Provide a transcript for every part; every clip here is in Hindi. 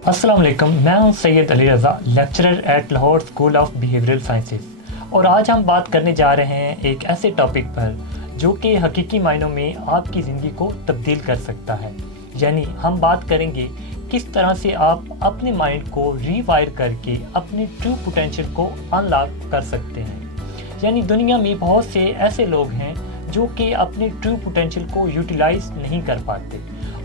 अस्सलाम वालेकुम, मैं हूं Syed Ali Raza, lecturer at Lahore school of behavioural sciences. और आज हम बात करने जा रहे हैं एक ऐसे टॉपिक पर जो कि हकीकी मायनों में आपकी ज़िंदगी को तब्दील कर सकता है। यानी हम बात करेंगे किस तरह से आप अपने माइंड को रीवायर करके अपने ट्रू पोटेंशियल को अनलॉक कर सकते हैं। यानी दुनिया में बहुत से ऐसे लोग हैं जो कि अपने ट्रू पोटेंशियल को यूटिलाइज़ नहीं कर पाते,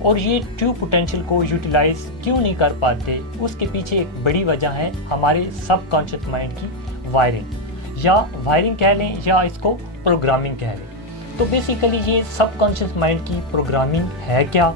और ये ट्रू पोटेंशियल को यूटिलाइज़ क्यों नहीं कर पाते, उसके पीछे एक बड़ी वजह है हमारे सबकॉन्शियस माइंड की वायरिंग, या वायरिंग कह लें या इसको प्रोग्रामिंग कह लें। तो बेसिकली ये सबकॉन्शियस माइंड की प्रोग्रामिंग है क्या,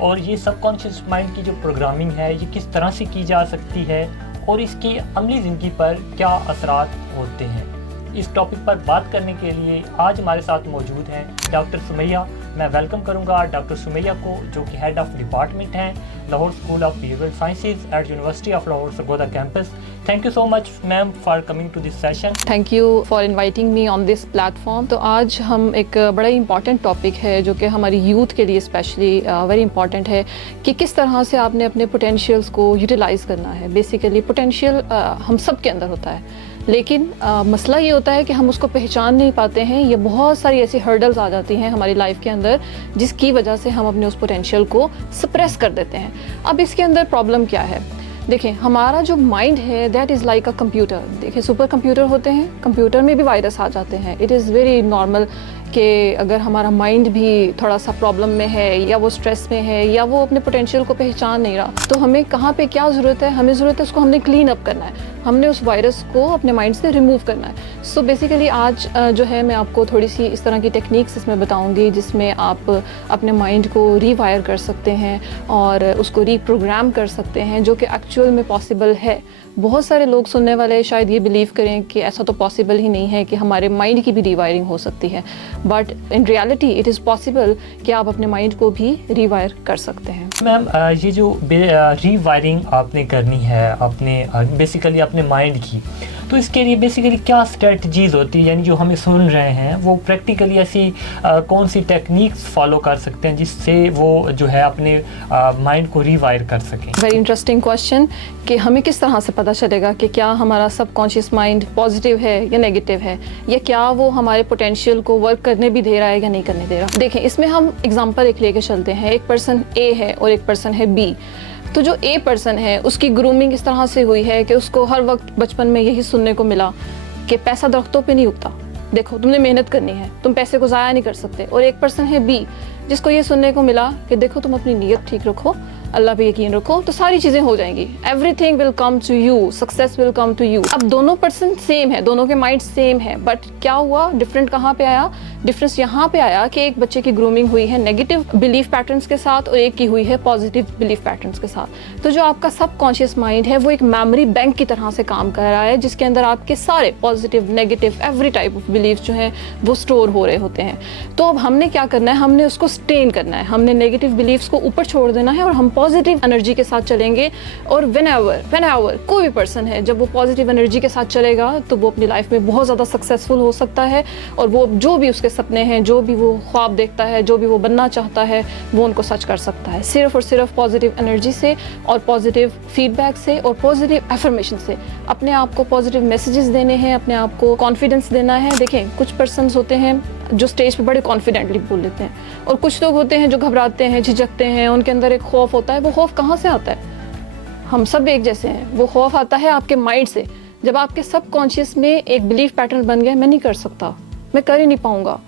और ये सबकॉन्शियस माइंड की जो प्रोग्रामिंग है ये किस तरह से की जा सकती है, और इसकी अमली ज़िंदगी पर क्या असरात होते हैं। इस टॉपिक पर बात करने के लिए आज हमारे साथ मौजूद हैं डॉक्टर सुमैया। मैं वेलकम करूंगा डॉक्टर सुमैया को, जो कि हेड ऑफ डिपार्टमेंट हैं Lahore school of behavioural sciences at university of Lahore Sargodha campus. Thank you so much ma'am for coming to this session. Thank you for inviting me on this platform. तो आज हम एक बड़ा इंपॉर्टेंट टॉपिक है जो कि हमारी यूथ के लिए स्पेशली वेरी इंपॉर्टेंट है कि किस तरह से आपने अपने पोटेंशियल्स को यूटिलाइज़ करना है। बेसिकली पोटेंशियल हम सब के अंदर होता है, लेकिन मसला ये होता है कि हम उसको पहचान नहीं पाते हैं। ये बहुत सारी ऐसी हर्डल्स आ जाती हैं हमारी लाइफ के अंदर जिसकी वजह से हम अपने उस पोटेंशियल को सप्रेस कर देते हैं। अब इसके अंदर प्रॉब्लम क्या है? देखें, हमारा जो माइंड है that is like a computer. देखिए, सुपर कंप्यूटर होते हैं, कंप्यूटर में भी वायरस आ जाते हैं। इट इज़ वेरी नॉर्मल कि अगर हमारा माइंड भी थोड़ा सा प्रॉब्लम में है, या वो स्ट्रेस में है, या वो अपने पोटेंशियल को पहचान नहीं रहा, तो हमें कहाँ पे क्या ज़रूरत है? हमें ज़रूरत है उसको हमने क्लीन अप करना है, हमने उस वायरस को अपने माइंड से रिमूव करना है। सो बेसिकली आज जो है मैं आपको थोड़ी सी इस तरह की टेक्निक्स इसमें बताऊंगी जिसमें आप अपने माइंड को रीवायर कर सकते हैं और उसको रीप्रोग्राम कर सकते हैं, जो कि एक्चुअल में पॉसिबल है। बहुत सारे लोग सुनने वाले शायद ये बिलीव करें कि ऐसा तो पॉसिबल ही नहीं है कि हमारे माइंड की भी रीवायरिंग हो सकती है, but in reality it is possible कि आप अपने माइंड को भी रीवायर कर सकते हैं। मैम, ये जो रीवायरिंग आपने करनी है अपने बेसिकली अपने माइंड की, तो इसके लिए बेसिकली क्या स्ट्रेटजीज़ होती है? यानी जो हमें सुन रहे हैं वो प्रैक्टिकली ऐसी कौन सी टेक्निक्स फॉलो कर सकते हैं जिससे वो जो है अपने माइंड को रीवायर कर सकें? वेरी इंटरेस्टिंग क्वेश्चन कि हमें किस तरह से पता चलेगा कि क्या हमारा सबकॉन्शियस माइंड पॉजिटिव है या नेगेटिव है, या क्या वो हमारे पोटेंशियल को वर्क करने भी दे रहा है या नहीं करने दे रहा। देखें, इसमें हम एग्जांपल एक लेके चलते हैं। एक पर्सन ए है और एक पर्सन है बी। तो जो ए पर्सन है उसकी ग्रूमिंग इस तरह से हुई है कि उसको हर वक्त बचपन में यही सुनने को मिला कि पैसा दरख्तों पे नहीं उगता, देखो तुमने मेहनत करनी है, तुम पैसे को ज़ाया नहीं कर सकते। और एक पर्सन है बी जिसको ये सुनने को मिला कि देखो तुम अपनी नीयत ठीक रखो, अल्लाह पे यकीन रखो, तो सारी चीज़ें हो जाएंगी, everything will come to you, success will come to you. अब दोनों पर्सन सेम है, दोनों के माइंड सेम है, बट क्या हुआ, डिफरेंट कहाँ पे आया? डिफरेंस यहाँ पे आया कि एक बच्चे की ग्रूमिंग हुई है नेगेटिव बिलीफ पैटर्न्स के साथ और एक की हुई है पॉजिटिव बिलीफ पैटर्न्स के साथ। तो जो आपका सबकॉन्शियस माइंड है वो एक मेमोरी बैंक की तरह से काम कर रहा है, जिसके अंदर आपके सारे positive, negative, every type of belief जो है वो स्टोर हो रहे होते हैं। तो अब हमने क्या करना है, हमने उसको स्टेन करना है, हमने नेगेटिव बिलीफ्स को ऊपर छोड़ देना है और हम पॉजिटिव एनर्जी के साथ चलेंगे। और व्हेनेवर कोई भी पर्सन है जब वो पॉजिटिव एनर्जी के साथ चलेगा तो वो अपनी लाइफ में बहुत ज़्यादा सक्सेसफुल हो सकता है, और वो जो भी उसके सपने हैं, जो भी वो ख्वाब देखता है, जो भी वो बनना चाहता है, वो उनको सच कर सकता है, सिर्फ और सिर्फ पॉजिटिव एनर्जी से और पॉजिटिव फीडबैक से और पॉजिटिव एफर्मेशन से। अपने आप को पॉजिटिव मैसेजेस देने हैं, अपने आप को कॉन्फिडेंस देना है। देखें, कुछ पर्सन्स होते हैं जो स्टेज पे बड़े कॉन्फिडेंटली बोल लेते हैं, और कुछ लोग होते हैं जो घबराते हैं, झिझकते हैं, उनके अंदर एक खौफ होता है। वो खौफ कहाँ से आता है? हम सब एक जैसे हैं। वो खौफ आता है आपके माइंड से। जब आपके सबकॉन्शियस में एक बिलीफ पैटर्न बन गया, मैं नहीं कर सकता, मैं कर ही नहीं पाऊंगा,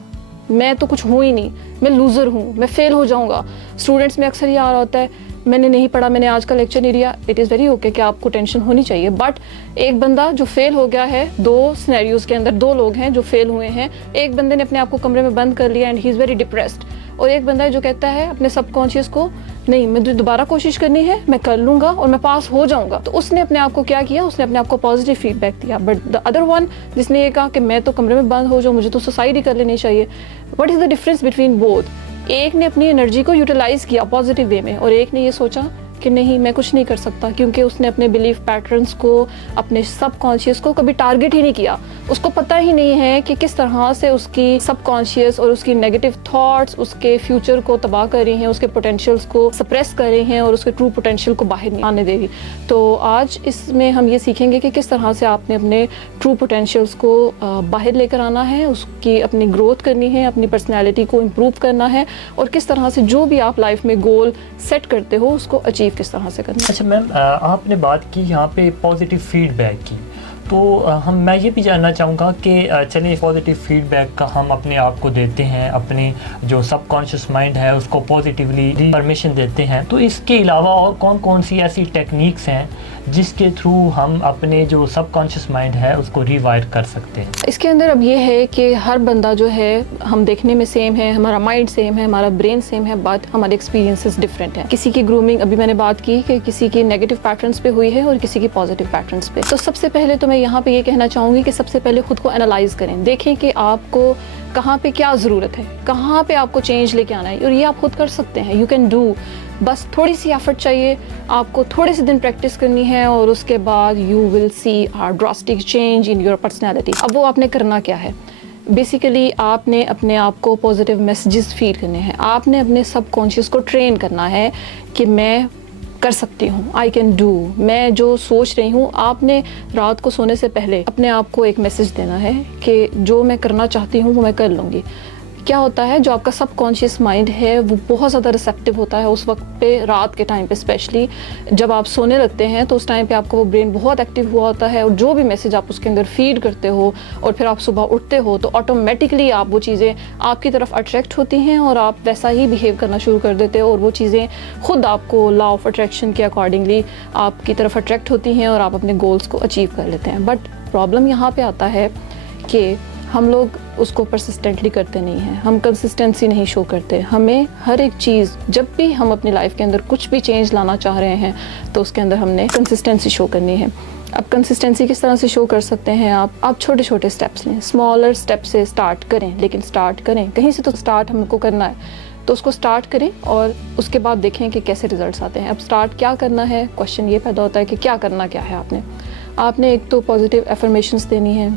मैं तो कुछ हूँ ही नहीं, मैं लूज़र हूँ, मैं फेल हो जाऊँगा। स्टूडेंट्स में अक्सर ये आ रहा होता है, मैंने नहीं पढ़ा, मैंने आज का लेक्चर नहीं लिया। इट इज़ वेरी ओके कि आपको टेंशन होनी चाहिए, बट एक बंदा जो फेल हो गया है, दो सिनेरियोज़ के अंदर दो लोग हैं जो फेल हुए हैं। एक बंदे ने अपने आप को कमरे में बंद कर लिया and he is very depressed, और एक बंदा है जो कहता है अपने सबकॉन्शियस को, नहीं मुझे दोबारा कोशिश करनी है, मैं कर लूँगा और मैं पास हो जाऊँगा। तो उसने अपने आप को क्या किया, उसने अपने आप को पॉजिटिव फीडबैक दिया। बट द अदर वन जिसने ये कहा कि मैं तो कमरे में बंद हो जाऊँ, मुझे तो सुसाइड ही कर लेनी चाहिए। What is the difference between both? एक ने अपनी एनर्जी को यूटिलाइज़ किया पॉजिटिव वे में, और एक ने ये सोचा कि नहीं मैं कुछ नहीं कर सकता, क्योंकि उसने अपने बिलीफ पैटर्न्स को, अपने सबकॉन्शियस को कभी टारगेट ही नहीं किया। उसको पता ही नहीं है कि किस तरह से उसकी सबकॉन्शियस और उसकी नेगेटिव थॉट्स उसके फ्यूचर को तबाह कर रही हैं, उसके पोटेंशियल्स को सप्रेस कर रही हैं और उसके ट्रू पोटेंशियल को बाहर नहीं आने दे रही। तो आज इसमें हम ये सीखेंगे कि किस तरह से आपने अपने ट्रू पोटेंशियल्स को बाहर लेकर आना है, उसकी अपनी ग्रोथ करनी है, अपनी पर्सनैलिटी को इम्प्रूव करना है, और किस तरह से जो भी आप लाइफ में गोल सेट करते हो उसको अचीव किस तरह से करना है। अच्छा मैम, आपने बात की यहाँ पे पॉजिटिव फीडबैक की, तो मैं ये भी जानना चाहूँगा कि चलिए पॉजिटिव फीडबैक का हम अपने आप को देते हैं, अपने जो सबकॉन्शियस माइंड है उसको पॉजिटिवली परमिशन देते हैं, तो इसके अलावा और कौन कौन सी ऐसी टेक्निक्स हैं जिसके थ्रू हम अपने जो सबकॉन्शियस माइंड है उसको रिवायर कर सकते हैं? इसके अंदर अब ये है कि हर बंदा जो है, हम देखने में सेम है, हमारा माइंड सेम है, हमारा ब्रेन सेम है, बट हमारे एक्सपीरियंसेस डिफरेंट है। किसी की ग्रूमिंग अभी मैंने बात की कि किसी की नेगेटिव पैटर्न्स पे हुई है और किसी की पॉजिटिव पैटर्न्स पे। तो सबसे पहले तो मैं यहाँ पे ये कहना चाहूँगी कि सबसे पहले खुद को एनालाइज करें, देखें कि आपको कहाँ पे क्या ज़रूरत है, कहाँ पे आपको चेंज लेके आना है, और ये आप खुद कर सकते हैं। यू कैन डू, बस थोड़ी सी एफर्ट चाहिए, आपको थोड़े से दिन प्रैक्टिस करनी है और उसके बाद you will see a drastic change in your personality. अब वो आपने करना क्या है, बेसिकली आपने अपने आप को पॉजिटिव मैसेजेस फीड करने हैं, आपने अपने सबकॉन्शियस को ट्रेन करना है कि मैं कर सकती हूँ, आई कैन डू, मैं जो सोच रही हूँ। आपने रात को सोने से पहले अपने आप को एक मैसेज देना है कि जो मैं करना चाहती हूँ वो मैं कर लूँगी। क्या होता है, जो आपका सबकॉन्शियस माइंड है वो बहुत ज़्यादा रिसेप्टिव होता है उस वक्त पे, रात के टाइम पे स्पेशली जब आप सोने लगते हैं, तो उस टाइम पे आपका वो ब्रेन बहुत एक्टिव हुआ होता है, और जो भी मैसेज आप उसके अंदर फीड करते हो और फिर आप सुबह उठते हो तो ऑटोमेटिकली आप वो चीज़ें आपकी तरफ अट्रैक्ट होती हैं और आप वैसा ही बिहेव करना शुरू कर देते हो, और वो चीज़ें खुद आपको लॉ ऑफ अट्रैक्शन के अकॉर्डिंगली आपकी तरफ अट्रैक्ट होती हैं और आप अपने गोल्स को अचीव कर लेते हैं। बट प्रॉब्लम यहाँ पर आता है कि हम लोग उसको परसिस्टेंटली करते नहीं हैं, हम कंसिस्टेंसी नहीं शो करते। हमें हर एक चीज़, जब भी हम अपनी लाइफ के अंदर कुछ भी चेंज लाना चाह रहे हैं तो उसके अंदर हमने कंसिस्टेंसी शो करनी है। अब कंसिस्टेंसी किस तरह से शो कर सकते हैं आप छोटे छोटे स्टेप्स लें, स्मॉलर स्टेप से स्टार्ट करें, लेकिन स्टार्ट करें, कहीं से तो स्टार्ट हमको करना है, तो उसको स्टार्ट करें और उसके बाद देखें कि कैसे रिजल्ट्स आते हैं। अब स्टार्ट क्या करना है, क्वेश्चन ये पैदा होता है कि क्या करना क्या है। आपने एक तो पॉजिटिव एफर्मेशंस देनी है,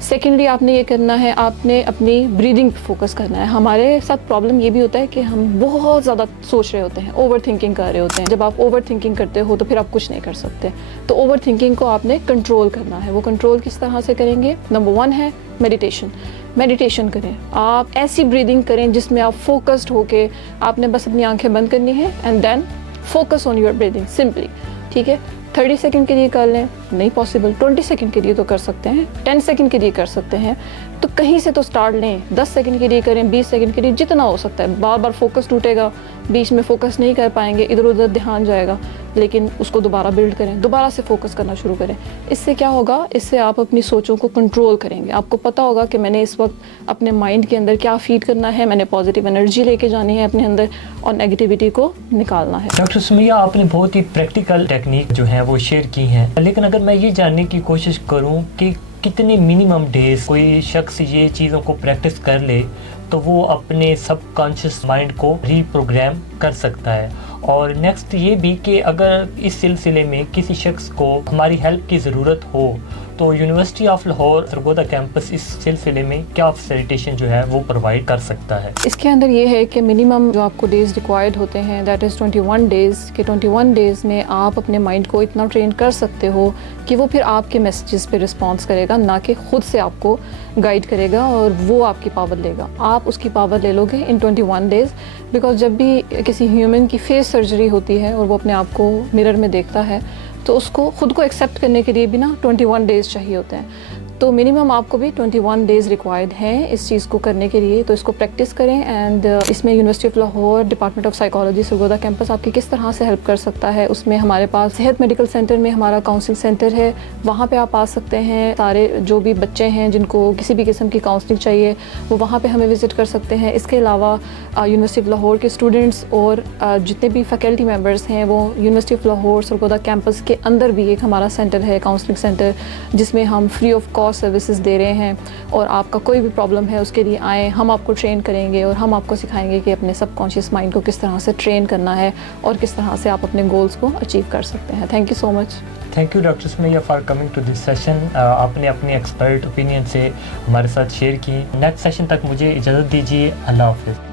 सेकेंडली आपने ये करना है, आपने अपनी ब्रीदिंग पे फोकस करना है। हमारे साथ प्रॉब्लम ये भी होता है कि हम बहुत ज़्यादा सोच रहे होते हैं, ओवर थिंकिंग कर रहे होते हैं। जब आप ओवर थिंकिंग करते हो तो फिर आप कुछ नहीं कर सकते, तो ओवर थिंकिंग को आपने कंट्रोल करना है। वो कंट्रोल किस तरह से करेंगे, नंबर 1 है मेडिटेशन। मेडिटेशन करें, आप ऐसी ब्रीदिंग करें जिसमें आप फोकस्ड होके, आपने बस अपनी आंखें बंद करनी है and then focus on your breathing simply, ठीक है। 30 सेकंड के लिए कर लें, नहीं पॉसिबल 20 सेकंड के लिए तो कर सकते हैं, 10 सेकंड के लिए कर सकते हैं, तो कहीं से तो स्टार्ट लें। 10 सेकंड के लिए करें, 20 सेकंड के लिए, जितना हो सकता है। बार बार फोकस टूटेगा, बीच में फोकस नहीं कर पाएंगे, इधर उधर ध्यान जाएगा, लेकिन उसको दोबारा बिल्ड करें, दोबारा से फोकस करना शुरू करें। इससे क्या होगा, इससे आप अपनी सोचों को कंट्रोल करेंगे। आपको पता होगा कि मैंने इस वक्त अपने माइंड के अंदर क्या फीड करना है, मैंने पॉजिटिव एनर्जी लेके जानी है अपने अंदर और नेगेटिविटी को निकालना है। डॉक्टर सुमैया, आपने बहुत ही प्रैक्टिकल टेक्निक जो है वो शेयर की हैं, लेकिन अगर मैं ये जानने की कोशिश करूँ कि कितने मिनिमम डेज कोई शख्स ये चीज़ों को प्रैक्टिस कर ले तो वो अपने सबकॉन्शियस माइंड को रीप्रोग्राम कर सकता है, और नेक्स्ट ये भी कि अगर इस सिलसिले में किसी शख्स को हमारी हेल्प की ज़रूरत हो तो university of Lahore Sargodha campus इस सिलसिले में क्या फैसिलिटेशन जो है वो प्रोवाइड कर सकता है? इसके अंदर ये है कि मिनिमम जो आपको डेज़ रिक्वायर्ड होते हैं दैट इज़ 21 डेज़ के 21 डेज़ में आप अपने माइंड को इतना ट्रेन कर सकते हो कि वो फिर आपके मैसेजेस पे रिस्पॉन्स करेगा, ना कि खुद से आपको गाइड करेगा और वो आपकी पावर लेगा। आप उसकी पावर ले लोगे इन 21 डेज़, बिकॉज जब भी किसी ह्यूमन की फेस सर्जरी होती है और वो अपने आप को मिरर में देखता है तो उसको खुद को एक्सेप्ट करने के लिए भी ना 21 डेज़ चाहिए होते हैं। तो मिनिमम आपको भी 21 डेज़ रिक्वायर्ड हैं इस चीज़ को करने के लिए, तो इसको प्रैक्टिस करें। एंड इसमें university of Lahore department of psychology Sargodha campus आपकी किस तरह से हेल्प कर सकता है, उसमें हमारे पास सेहत मेडिकल सेंटर में हमारा काउंसलिंग सेंटर है, वहाँ पे आप आ सकते हैं। सारे जो भी बच्चे हैं जिनको किसी भी किस्म की काउंसलिंग चाहिए वो वहाँ पे हमें विज़िट कर सकते हैं। इसके अलावा यूनिवर्सिटी ऑफ लाहौर के स्टूडेंट्स और जितने भी फैकल्टी मेम्बर्स हैं वो university of Lahore Sargodha campus के अंदर भी एक हमारा सेंटर है, काउंसलिंग सेंटर, जिसमें हम फ्री ऑफ कॉस्ट और सर्विसेज दे रहे हैं और आपका कोई भी प्रॉब्लम है उसके लिए आएँ, हम आपको ट्रेन करेंगे और हम आपको सिखाएंगे कि अपने सबकॉन्शियस माइंड को किस तरह से ट्रेन करना है और किस तरह से आप अपने गोल्स को अचीव कर सकते हैं। Thank you so much. Thank you doctor Sumaiya for coming to this session. आपने अपनी एक्सपर्ट ओपिनियन से हमारे साथ शेयर की। नेक्स्ट सेशन तक मुझे इजाज़त दीजिए। अल्लाह हाफिज़।